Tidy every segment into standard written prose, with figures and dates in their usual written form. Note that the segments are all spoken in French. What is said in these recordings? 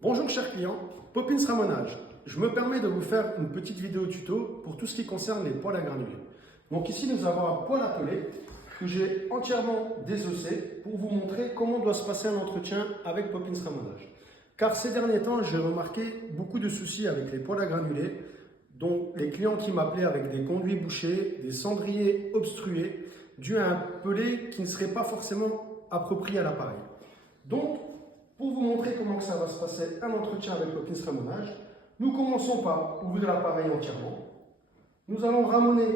Bonjour chers clients, Poppins Ramonage. Je me permets de vous faire une petite vidéo tuto pour tout ce qui concerne les poêles à granulés. Donc ici nous avons un poêle à peler que j'ai entièrement désossé pour vous montrer comment doit se passer un entretien avec Poppins Ramonage. Car ces derniers temps j'ai remarqué beaucoup de soucis avec les poêles à granulés, dont les clients qui m'appelaient avec des conduits bouchés, des cendriers obstrués, dû à un pelé qui ne serait pas forcément approprié à l'appareil. Donc, pour vous montrer comment ça va se passer un entretien avec Poppins Ramonage, nous commençons par ouvrir l'appareil entièrement. Nous allons ramoner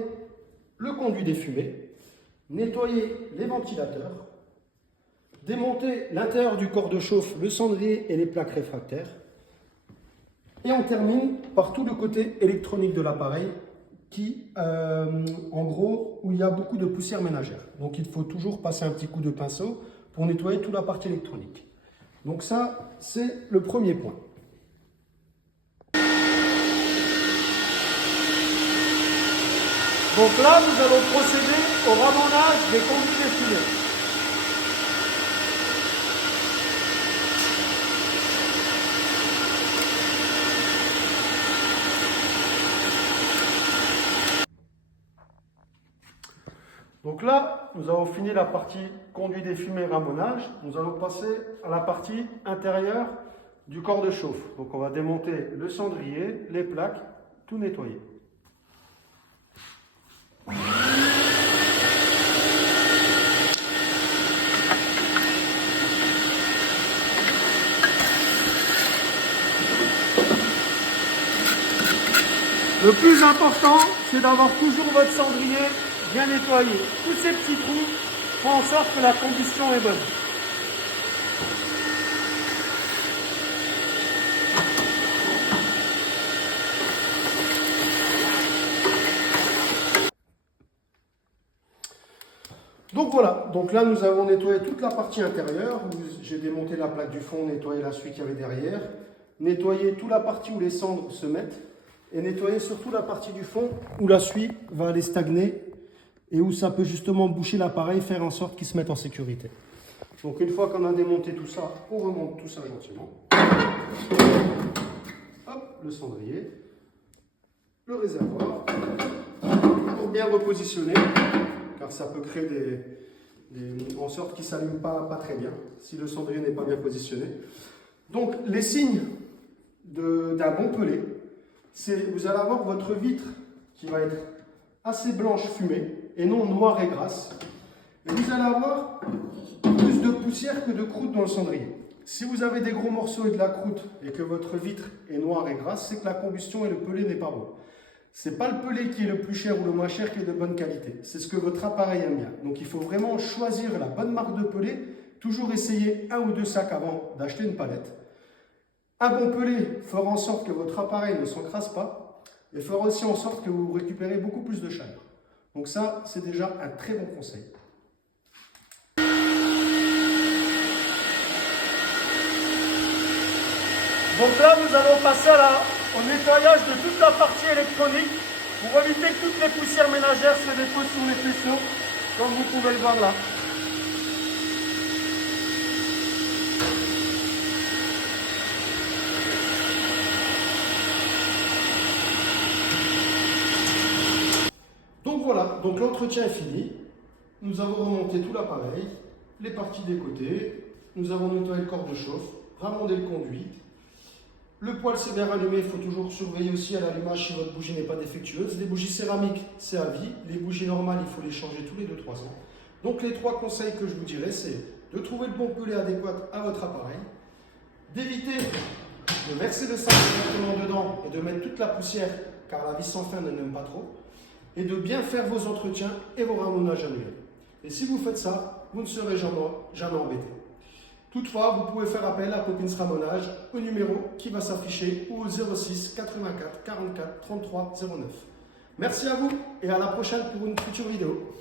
le conduit des fumées, nettoyer les ventilateurs, démonter l'intérieur du corps de chauffe, le cendrier et les plaques réfractaires. Et on termine par tout le côté électronique de l'appareil qui, en gros, où il y a beaucoup de poussière ménagère. Donc il faut toujours passer un petit coup de pinceau pour nettoyer toute la partie électronique. Donc ça, c'est le premier point. Donc là, nous allons procéder au ramonage des conduits des fumées. Donc là, nous avons fini la partie conduit des fumées ramonage. Nous allons passer à la partie intérieure du corps de chauffe. Donc on va démonter le cendrier, les plaques, tout nettoyer. Le plus important, c'est d'avoir toujours votre cendrier bien nettoyé. Tous ces petits trous font en sorte que la combustion est bonne. Donc voilà, donc là nous avons nettoyé toute la partie intérieure. J'ai démonté la plaque du fond, nettoyé la suie qu'il y avait derrière, nettoyé toute la partie où les cendres se mettent et nettoyer surtout la partie du fond où la suie va aller stagner et où ça peut justement boucher l'appareil, faire en sorte qu'il se mette en sécurité. Donc une fois qu'on a démonté tout ça, on remonte tout ça gentiment. Hop, le cendrier, le réservoir, pour bien repositionner, car ça peut créer en sorte qu'il ne s'allume pas très bien, si le cendrier n'est pas bien positionné. Donc les signes d'un bon pelé, c'est vous allez avoir votre vitre qui va être assez blanche fumée et non noire et grasse. Et vous allez avoir plus de poussière que de croûte dans le cendrier. Si vous avez des gros morceaux et de la croûte et que votre vitre est noire et grasse, c'est que la combustion et le pelé n'est pas bon. Ce n'est pas le pelé qui est le plus cher ou le moins cher qui est de bonne qualité. C'est ce que votre appareil aime bien. Donc il faut vraiment choisir la bonne marque de pelé. Toujours essayer 1 ou 2 sacs avant d'acheter une palette. Un bon pelé fera en sorte que votre appareil ne s'encrasse pas et fera aussi en sorte que vous récupérez beaucoup plus de chaleur. Donc ça, c'est déjà un très bon conseil. Donc là, nous allons passer au nettoyage de toute la partie électronique pour éviter que toutes les poussières ménagères se déposent sur les faisceaux, comme vous pouvez le voir là. Donc voilà, donc l'entretien est fini. Nous avons remonté tout l'appareil, les parties des côtés, nous avons nettoyé le corps de chauffe, ramonté le conduit. Le poêle s'est bien rallumé, il faut toujours surveiller aussi à l'allumage si votre bougie n'est pas défectueuse. Les bougies céramiques, c'est à vie. Les bougies normales, il faut les changer tous les 2-3 ans. Donc les 3 conseils que je vous dirais, c'est de trouver le bon pelé adéquat à votre appareil, d'éviter de verser le sac directement dedans et de mettre toute la poussière, car la vis sans fin ne l'aime pas trop, et de bien faire vos entretiens et vos ramonages annuels. Et si vous faites ça, vous ne serez jamais embêté. Toutefois, vous pouvez faire appel à Poppins Ramonage au numéro qui va s'afficher ou au 06 84 44 33 09. Merci à vous et à la prochaine pour une future vidéo.